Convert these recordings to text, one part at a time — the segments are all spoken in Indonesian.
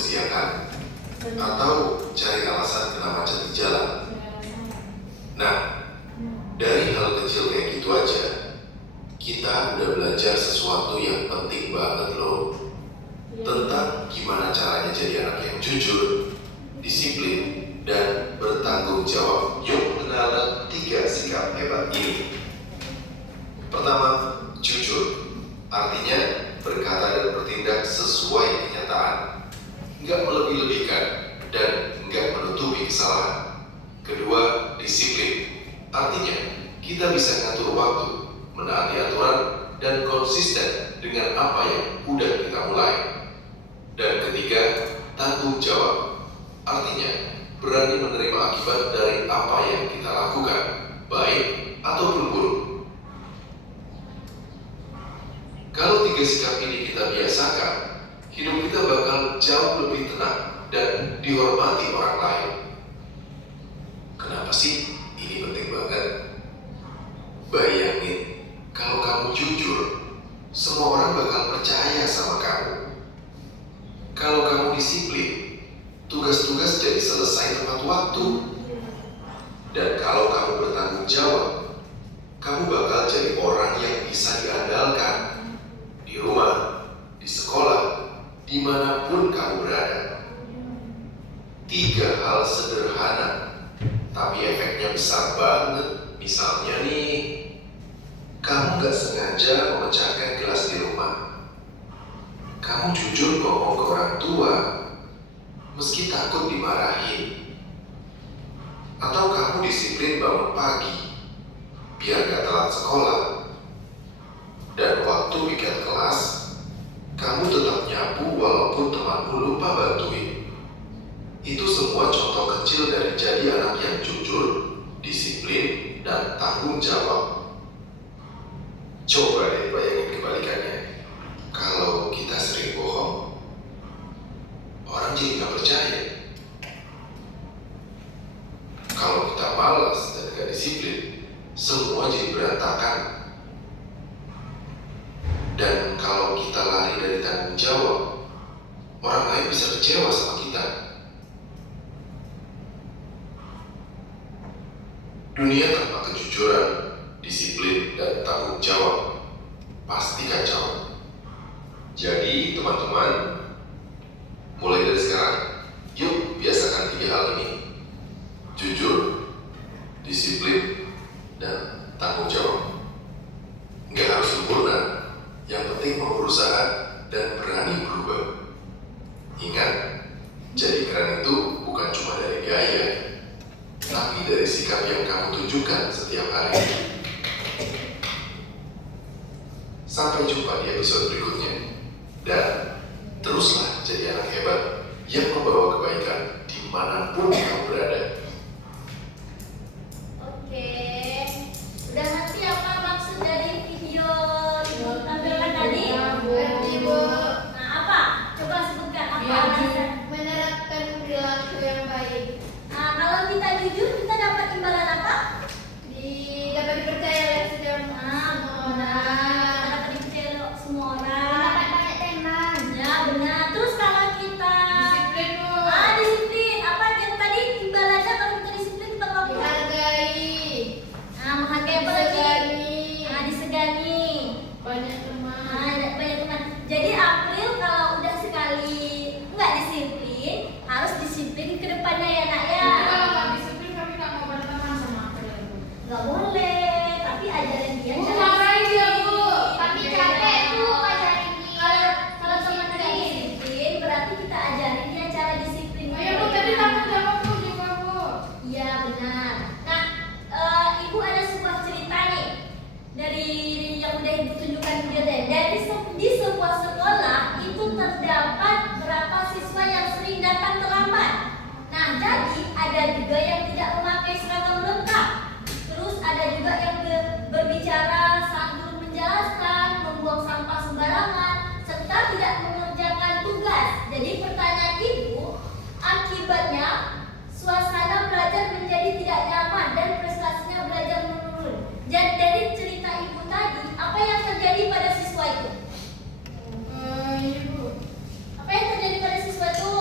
kesiangan atau cari alasan kenapa macet di jalan. Nah, dari hal kecil kayak gitu aja, kita udah belajar sesuatu yang penting banget loh, tentang gimana caranya jadi anak yang jujur, disiplin, dan bertanggung jawab. Yuk kenalan 3 sikap hebat ini. Pertama, jujur. Artinya berkata dan bertindak sesuai kenyataan, nggak melebih-lebihkan dan nggak menutupi kesalahan. Kedua, disiplin. Artinya kita bisa ngatur waktu, menaati aturan, dan konsisten dengan apa yang udah kita mulai. Dan ketiga, tanggung jawab. Artinya berani menerima akibat dari apa yang kita lakukan, baik ataupun buruk. Kalau 3 sikap ini kita biasakan, hidup kita bakal jauh lebih tenang dan dihormati orang lain. Kenapa sih ini penting banget? Bayangin, kalau kamu jujur, semua orang bakal percaya sama kamu. Kalau kamu disiplin, tugas-tugas jadi selesai tepat waktu. Dan kalau kamu bertanggung jawab, kamu bakal jadi orang yang bisa diandalkan di rumah, di sekolah, dimanapun kamu berada. 3 hal sederhana, tapi efeknya besar banget. Misalnya nih, kamu gak sengaja memecahkan gelas di rumah. Kamu jujur ngomong ke orang tua, meski takut dimarahin. Atau kamu disiplin bangun pagi, biar gak telat sekolah. Dan waktu piket kelas, kamu tetap nyapu walaupun temanmu lupa bantuin. Itu semua contoh kecil dari jadi anak yang jujur, disiplin, dan tanggung jawab. Coba deh bayangin kebalikannya. Kalau kita sering bohong, orang jadi gak percaya. Kalau kita malas dan gak disiplin, semua jadi berantakan. Dan kalau kita lari dari tanggung jawab, orang lain bisa kecewa sama kita. Dunia tanpa kejujuran, disiplin, dan tanggung jawab pasti kacau. Jadi teman-teman, mulai dari sekarang, yuk biasakan 3 hal ini. Jujur, disiplin, dan tanggung jawab. Nggak harus sempurna, yang penting mau berusaha dan berani berubah. Ingat, jadi keren itu bukan cuma dari gaya, tapi dari sikap yang kamu tunjukkan setiap hari. Sampai jumpa di episode berikutnya. Dan teruslah jadi anak hebat yang membawa kebaikan dimanapun kamu berada. Oke, udah ngerti apa maksud dari video Ibu tampilkan tadi? Ngerti, Bu. Nah, apa? Coba sebutkan apa Biar alasan. menerapkan perilaku yang baik, Nah, kalau kita jujur, kita dapat imbalan apa? dapat dipercaya oleh semua Kita orang. dapat dipercaya oleh semua orang. Dapat banyak teman. Ya, benar. Terus kalau kita Disiplin, Bu. disiplin. Apa yang tadi imbalannya kalau kita disiplin tepat waktu? Dihargai. Nah, menghargai apa lagi? Disegani. Nah, disegani. Banyak teman. Nah, banyak teman. Jadi April kalau udah sekali nggak disiplin, harus disiplin ke depannya ya nak ya. Kalau nggak disiplin, kami nggak mau berteman sama April. Nggak boleh, tapi ajaran dia. Bu, cara marahin dia, disiplin. Bu. Kami Iya. capek, Bu, ajarin dia. Kalau teman nggak disiplin, berarti kita ajarin dia cara disiplin. Ayo, Bu, tadi tanggung jawab, Bu, juga, Bu. Iya benar. Nah, Ibu ada sebuah cerita nih dari yang udah Ibu tunjukkan video tadi. Di sebuah sekolah itu terdapat berapa siswa yang sering datang terlambat. Nah, jadi ada juga yang tidak memakai seragam lengkap. Terus ada juga yang berbicara sambil menjelaskan, membuang sampah sembarangan, serta tidak mengerjakan tugas. Jadi pertanyaan Ibu, akibatnya suasana belajar menjadi tidak nyaman dan prestasinya belajar menurun. Dan dari cerita Ibu tadi, apa yang terjadi pada siswa itu? Iya, Bu. Apa yang terjadi pada siswa itu?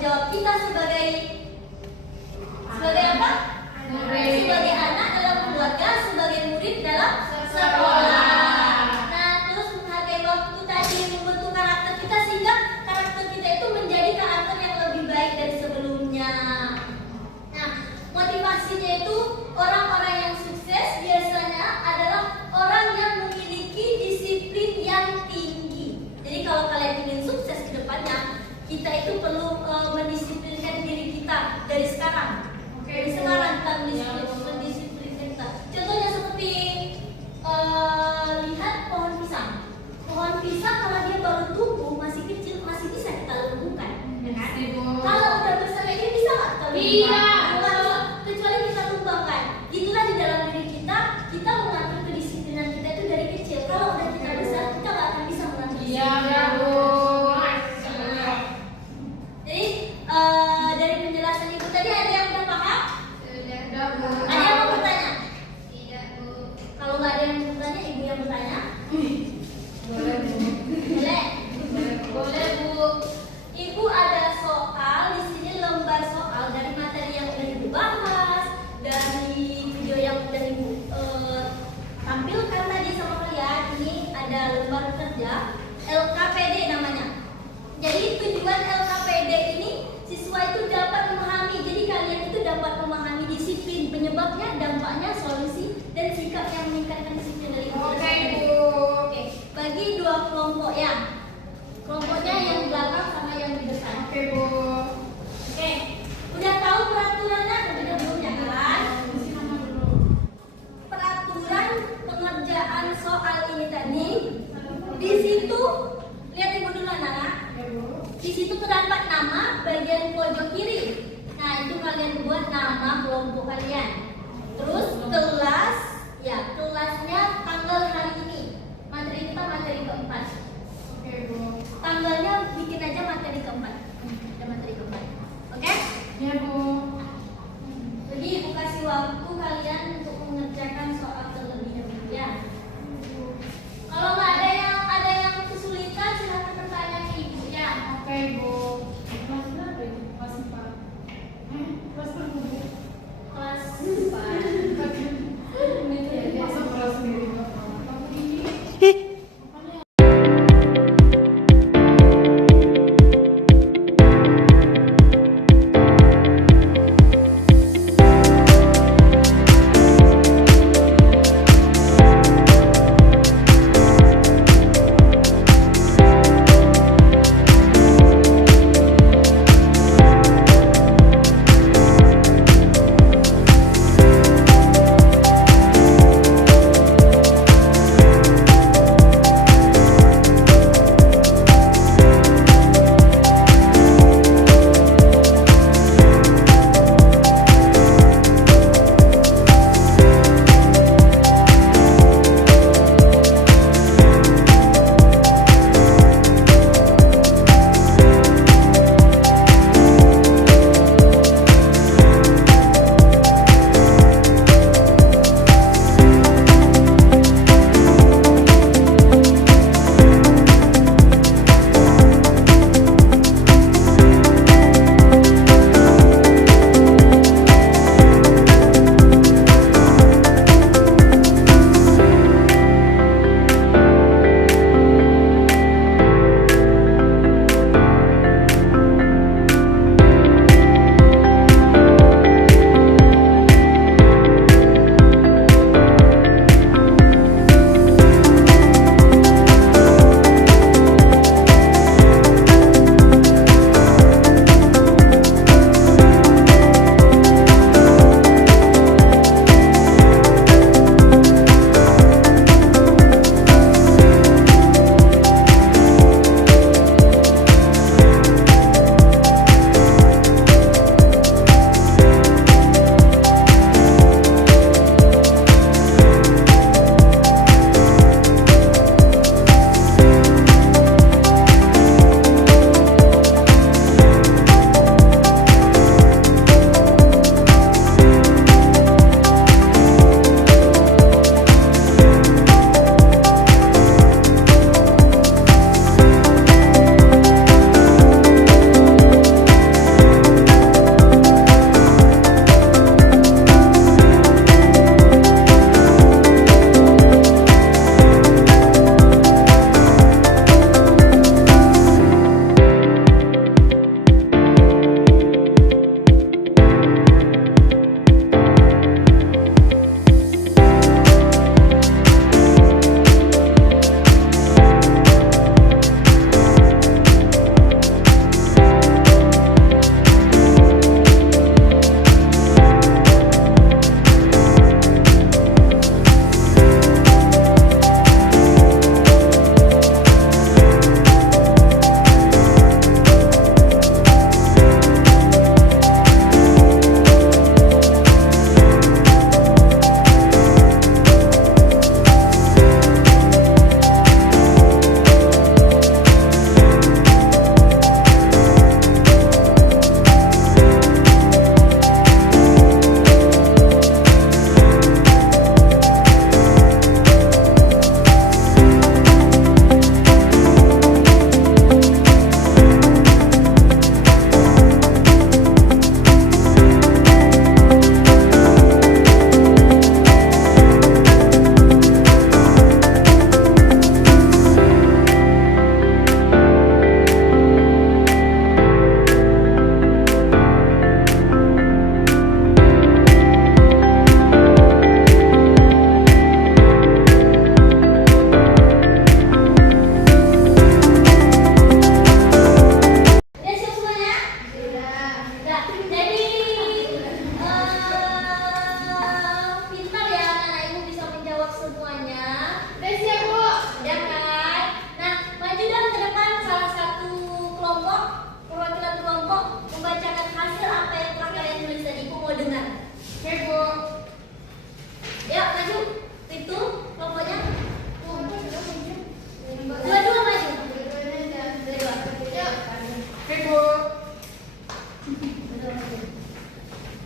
jawab kita sebagai apa? Sebagai anak dalam keluarga, sebagai murid dalam sekolah. Nah, terus menghargai waktu tadi, membentuk karakter kita sehingga karakter kita itu menjadi karakter yang lebih baik dari sebelumnya. Nah, motivasinya itu orang-orang yang sukses biasanya adalah orang yang memiliki disiplin yang tinggi. Jadi kalau kalian ingin sukses ke depannya, kita itu perlu mendisiplinkan diri kita dari sekarang. Dari sekarang kita mendisiplinkan kita. Contohnya seperti lihat pohon pisang. Pohon pisang kalau dia baru tumbuh masih kecil masih bisa kita lumpuhkan, ya kan? Kalau udah besar ini bisa nggak kita lumpuhkan? Kecuali kita tumbangkan. Itulah di dalam diri kita mengatur kedisiplinan kita itu dari kecil. Kalau udah kita besar kita nggak akan bisa mengatur. Jadi dari penjelasan ibu tadi ada yang udah paham? Ada yang mau bertanya? Tidak, Bu. Kalau nggak ada yang mau bertanya, ibu yang bertanya. Boleh, Bu. Boleh? Boleh, Bu. Ibu ada soal di sini, lembar soal dari materi yang udah ibu bahas, dari video yang udah ibu tampilkan tadi sama kalian. Ini ada lembar kerja LKPD namanya. Jadi tujuan LKPD ini siswa itu dapat memahami. Jadi kalian itu dapat memahami disiplin, penyebabnya, dampaknya, solusi, dan sikap yang meningkatkan disiplin dari ibu. Oke, Bu. Oke, bagi dua kelompok ya. Kelompoknya yang belakang sama yang di depan. Oke, Bu. Oke, udah tahu peraturannya udah belum ya kan? Peraturan pengerjaan soal ini tadi di situ lihat ibu dulu anak-anak. Di situ terdapat nama bagian pojok kiri. Nah, itu kalian buat nama kelompok kalian. Terus kelas, ya kelasnya tanggal hari ini. Materi kita materi keempat. Oke, Bu. Tanggalnya bikin aja materi keempat. Ada materi keempat. Oke? Ya, Bu. Jadi ibu kasih waktu kalian untuk mengerjakan soal terlebih dahulu ya. Kalau nggak ada yang kesulitan silahkan bertanya ke ibu ya. Oke, Bu. Kelas berapa itu? Kelas 4. Kelas berapa, Bu? Kelas 4. Ini tuh ya, dia kelas sendiri. Kamu ini.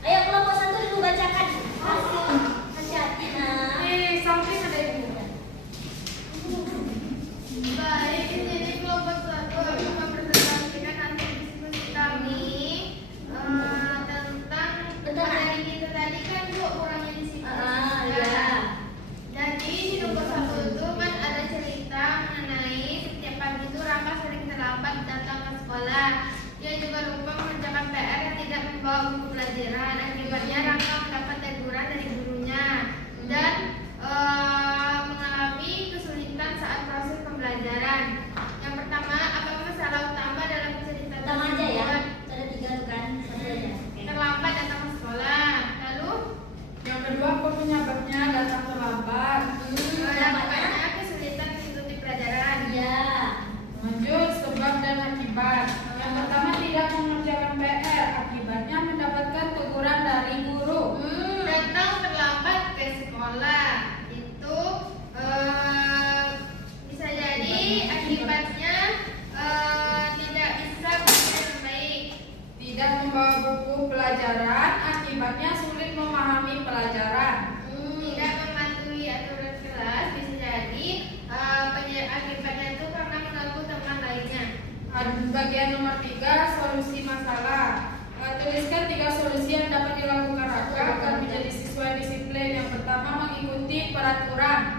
Ayo kelompok 1 dulu bacakan hasil. Hati-hati nak. Samping ada ibu. Baik, di sini kelompok 1 akan mempresentasikan hasil diskusi kami tentang materi kita tadi kan Bu, kurangnya disiplin. Ya. Jadi di nomor 1 itu kan ada cerita mengenai setiap pagi itu Raka sering terlambat datang ke sekolah. Dia juga lupa mengerjakan PR dan tidak membawa buku pelajaran. Akibatnya Raka mendapat teguran dari gurunya dan mengalami kesulitan saat proses pembelajaran. Yang pertama, apa masalah utama dalam cerita Utama aja ya. tersebut? Ada 3 tuh kan. Satu aja. Oke. Terlambat datang ke sekolah. Lalu Yang kedua, apa penyebabnya datang terlambat? dampaknya kesulitan mengikuti pelajaran. Ya. Lanjut, sebab dan akibat. Yang pertama, tidak mengerjakan PR. Akibatnya mendapatkan teguran dari guru. Datang terlambat ke sekolah itu bisa jadi akibatnya tidak bisa belajar dengan baik. Tidak membawa buku pelajaran. Akibatnya sulit memahami pelajaran. Tidak mematuhi aturan kelas bisa jadi akibatnya itu karena mengganggu teman lainnya. Bagian nomor 3, solusi masalah. Tuliskan 3 solusi yang dapat dilakukan Raka agar menjadi siswa disiplin. Yang pertama, mengikuti peraturan.